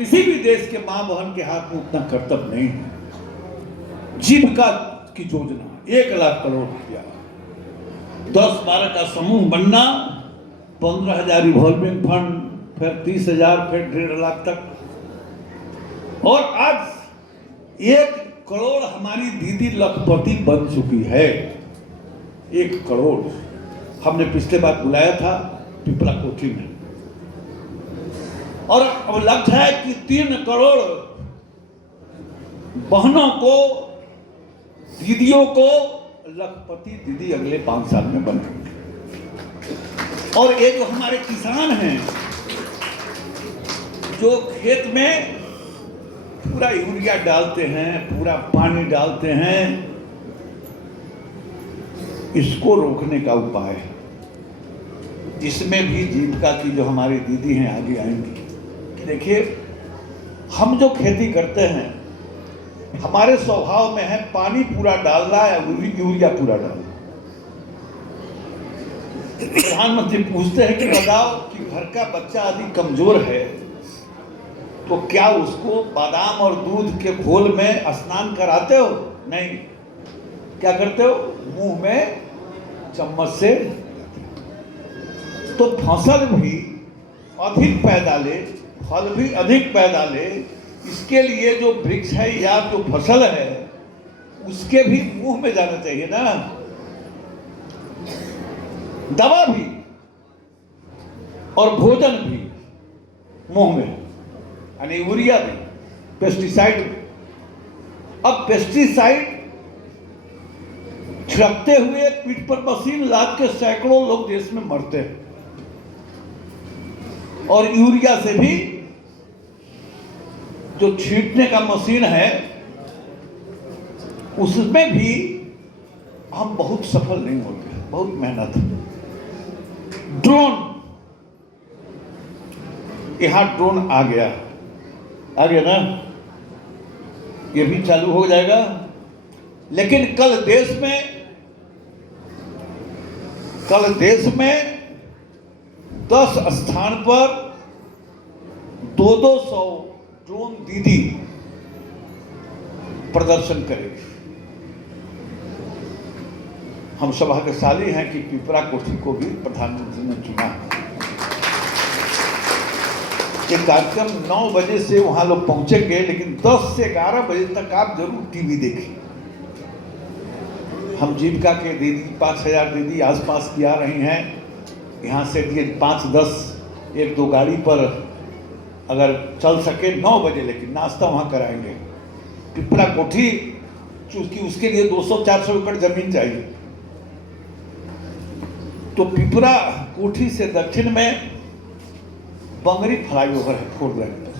किसी भी देश के मां बहन के हाथ में उतना कर्तव्य नहीं है। जीविका की योजना 1 लाख करोड़ रुपया, 10-12 का समूह बनना, 15,000 रिवॉल्विंग फंड, फिर 30,000, फिर 1.5 लाख तक। और आज 1 करोड़ हमारी दीदी लखपति बन चुकी है। 1 करोड़ हमने पिछले बार बुलाया था पिपरा कोठी में, और अब लक्ष्य है कि 3 करोड़ बहनों को, दीदियों को लखपति दीदी अगले 5 साल में बनेंगे। और ये जो हमारे किसान हैं जो खेत में पूरा यूरिया डालते हैं, पूरा पानी डालते हैं, इसको रोकने का उपाय है। इसमें भी जीविका की जो हमारी दीदी हैं आगे आएंगी कि देखिए, हम जो खेती करते हैं हमारे स्वभाव में है पानी पूरा डालना या यूरिया पूरा डालना। प्रधानमंत्री पूछते हैं कि बताओ कि घर का बच्चा यदि कमजोर है तो क्या उसको बादाम और दूध के घोल में स्नान कराते हो? नहीं। क्या करते हो? मुंह में चम्मच से। तो फसल भी अधिक पैदा ले, फल भी अधिक पैदा ले, इसके लिए जो वृक्ष है या जो फसल है उसके भी मुंह में जाना चाहिए ना। दवा भी और भोजन भी मुंह में, यानी यूरिया भी, पेस्टिसाइड भी। अब पेस्टिसाइड छिड़कते हुए पीठ पर मशीन लाद के सैकड़ों लोग देश में मरते हैं, और यूरिया से भी जो छींटने का मशीन है उसमें भी हम बहुत सफल नहीं होते, बहुत मेहनत। ड्रोन, यहां ड्रोन आ गया ना, ये भी चालू हो जाएगा। लेकिन कल देश में 10 स्थान पर 200 ड्रोन दीदी प्रदर्शन करेगी। हम सौभाग्यशाली हैं कि पिपरा कोठी को भी प्रधानमंत्री ने चुना है। ये कार्यक्रम 9 बजे से वहां लोग पहुंचेंगे, लेकिन 10 से 11 बजे तक आप जरूर टीवी देखें। हम जीविका के दीदी 5,000 दीदी आसपास की आ रही हैं। यहाँ से दिए 5-10 1-2 गाड़ी पर अगर चल सके 9 बजे, लेकिन नाश्ता वहाँ कराएंगे। पिपरा कोठी चूंकि उसके लिए 200-400 एकड़ जमीन चाहिए, तो पिपरा कोठी से दक्षिण में बंगरी फ्लाईओवर है, 4 लाइन पर,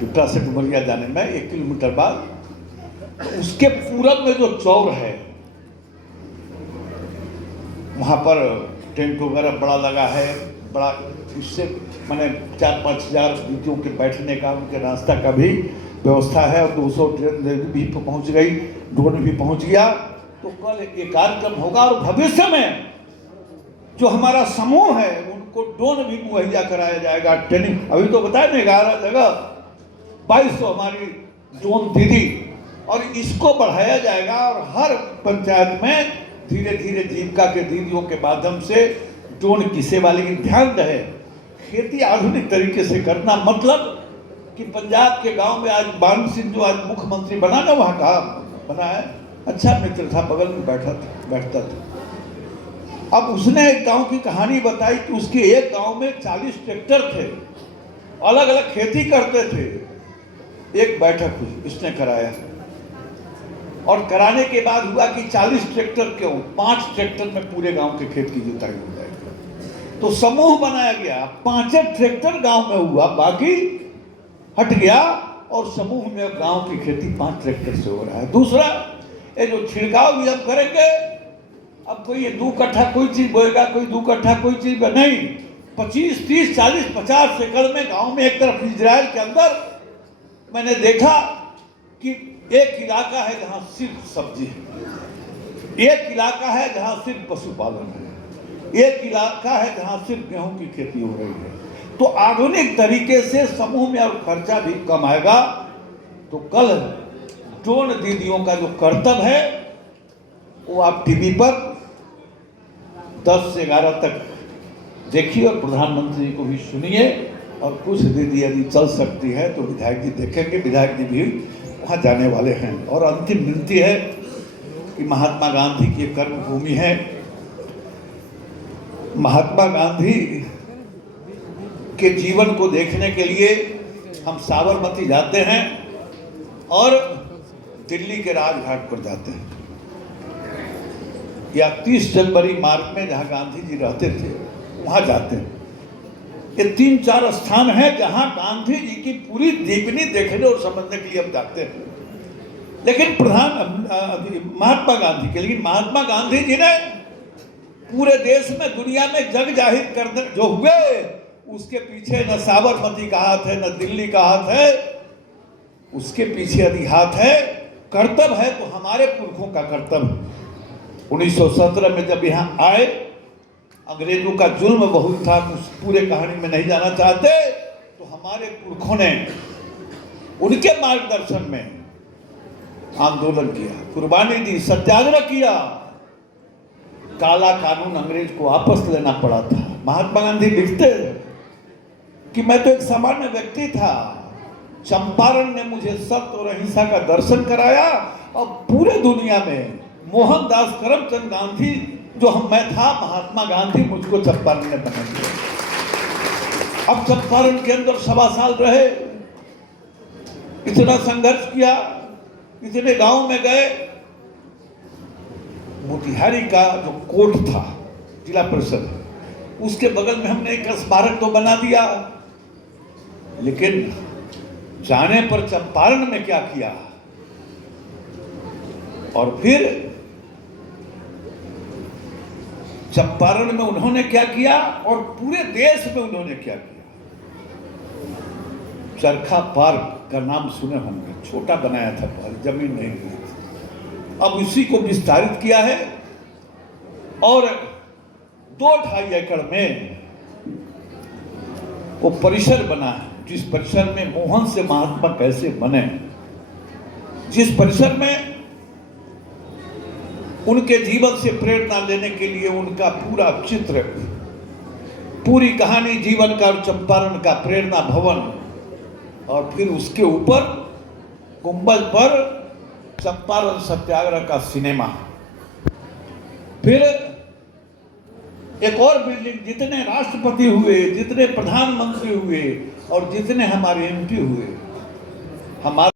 पिपरा से डुमरिया जाने में 1 किलोमीटर बाद। उसके पूरब में जो चौर है वहाँ पर टेंट वगैरह बड़ा लगा है, बड़ा, इससे मैंने 4-5 हज़ार दीदियों के बैठने का, उनके नाश्ता का भी व्यवस्था है। और 200 ट्रेन भी पहुँच गई, ड्रोन भी पहुँच गया। तो कल एक कार्यक्रम होगा, और भविष्य में जो हमारा समूह है उनको ड्रोन भी मुहैया कराया जाएगा, ट्रेनिंग। अभी तो बताए ना 11 जगह 2200 हमारी ड्रोन दीदी, और इसको बढ़ाया जाएगा। और हर पंचायत में धीरे धीरे जीविका के दीदियों के माध्यम से ड्रोन की सेवा। लेकिन ध्यान रहे, खेती आधुनिक तरीके से करना, मतलब कि पंजाब के गांव में आज बान सिंह जो आज मुख्यमंत्री बना ना, वहाँ कहा बना है, अच्छा मित्र था, बगल में बैठता था। अब उसने एक गांव की कहानी बताई कि उसके एक गांव में 40 ट्रैक्टर थे, अलग अलग खेती करते थे। एक बैठक हुई, इसने कराया, और कराने के बाद हुआ कि 40 ट्रैक्टर क्यों, 5 ट्रैक्टर में पूरे गांव के खेत की जुताई हो जाएगी। तो समूह बनाया गया, 5 ट्रैक्टर गांव में हुआ, बाकी हट गया, और समूह में गांव की खेती 5 ट्रैक्टर से हो रहा है। दूसरा, ये जो छिड़काव भी हम करेंगे, अब कोई ये 2 कट्ठा कोई चीज बोएगा, कोई 2 कट्ठा कोई चीज नहीं, 25, 30, 40, 50 एकड़ में गांव में। एक तरफ इजराइल के अंदर मैंने देखा कि एक इलाका है जहां सिर्फ सब्जी है, एक इलाका है जहां सिर्फ पशुपालन है, एक इलाका है जहां सिर्फ गेहूं की खेती हो रही है। तो आधुनिक तरीके से समूह में और खर्चा भी कम आएगा। तो कल ड्रोन दीदियों का जो कर्तव्य है वो आप टीवी पर 10 से 11 तक देखिए और प्रधानमंत्री को भी सुनिए। और कुछ दीदी यदि चल सकती है तो विधायक जी देखेंगे, विधायक जी भी वहाँ जाने वाले हैं। और अंतिम विनती है कि महात्मा गांधी की कर्मभूमि है, महात्मा गांधी के जीवन को देखने के लिए हम साबरमती जाते हैं और दिल्ली के राजघाट पर जाते हैं, या 30 जनवरी मार्ग में जहां गांधी जी रहते थे वहां जाते हैं। ये 3-4 स्थान हैं जहां गांधी जी की पूरी जीवनी देखने और समझने के लिए हम जाते हैं। लेकिन महात्मा गांधी के, लेकिन महात्मा गांधी जी ने पूरे देश में, दुनिया में जग जाहिर करने जो हुए, उसके पीछे न साबरमती का हाथ है न दिल्ली का हाथ है, उसके पीछे यदि हाथ है, कर्तव्य है तो हमारे पुरखों का कर्तव्य। 1917 में जब यहाँ आए, अंग्रेजों का जुल्म बहुत था, उस पूरे कहानी में नहीं जाना चाहते, तो हमारे पुरखों ने उनके मार्गदर्शन में आंदोलन किया, कुर्बानी दी, सत्याग्रह किया। काला कानून अंग्रेज को वापस लेना पड़ा था। महात्मा गांधी लिखते कि मैं तो एक सामान्य व्यक्ति था, चंपारण ने मुझे सत्य और अहिंसा का दर्शन कराया और पूरे दुनिया में मोहनदास करमचंद गांधी जो मैं था, महात्मा गांधी मुझको चंपारण ने बना दिया। अब चंपारण के अंदर 1.25 साल रहे, इतना संघर्ष किया, इतने गांव में गए। मोतिहारी का जो कोर्ट था जिला परिषद, उसके बगल में हमने एक स्मारक तो बना दिया, लेकिन जाने पर चंपारण में क्या किया, और फिर चंपारण में उन्होंने क्या किया और पूरे देश में उन्होंने क्या किया। चरखा पार्क का नाम सुने होंगे, छोटा बनाया था, जमीन नहीं हुई थी, अब उसी को विस्तारित किया है और 2-2.5 एकड़ में वो परिसर बना है, जिस परिसर में मोहन से महात्मा कैसे बने, जिस परिसर में उनके जीवन से प्रेरणा लेने के लिए उनका पूरा चित्र, पूरी कहानी जीवन का और चंपारण का प्रेरणा भवन, और फिर उसके ऊपर गुंबद पर चंपारण सत्याग्रह का सिनेमा, फिर एक और बिल्डिंग, जितने राष्ट्रपति हुए, जितने प्रधानमंत्री हुए और जितने हमारे एमपी हुए, हमारे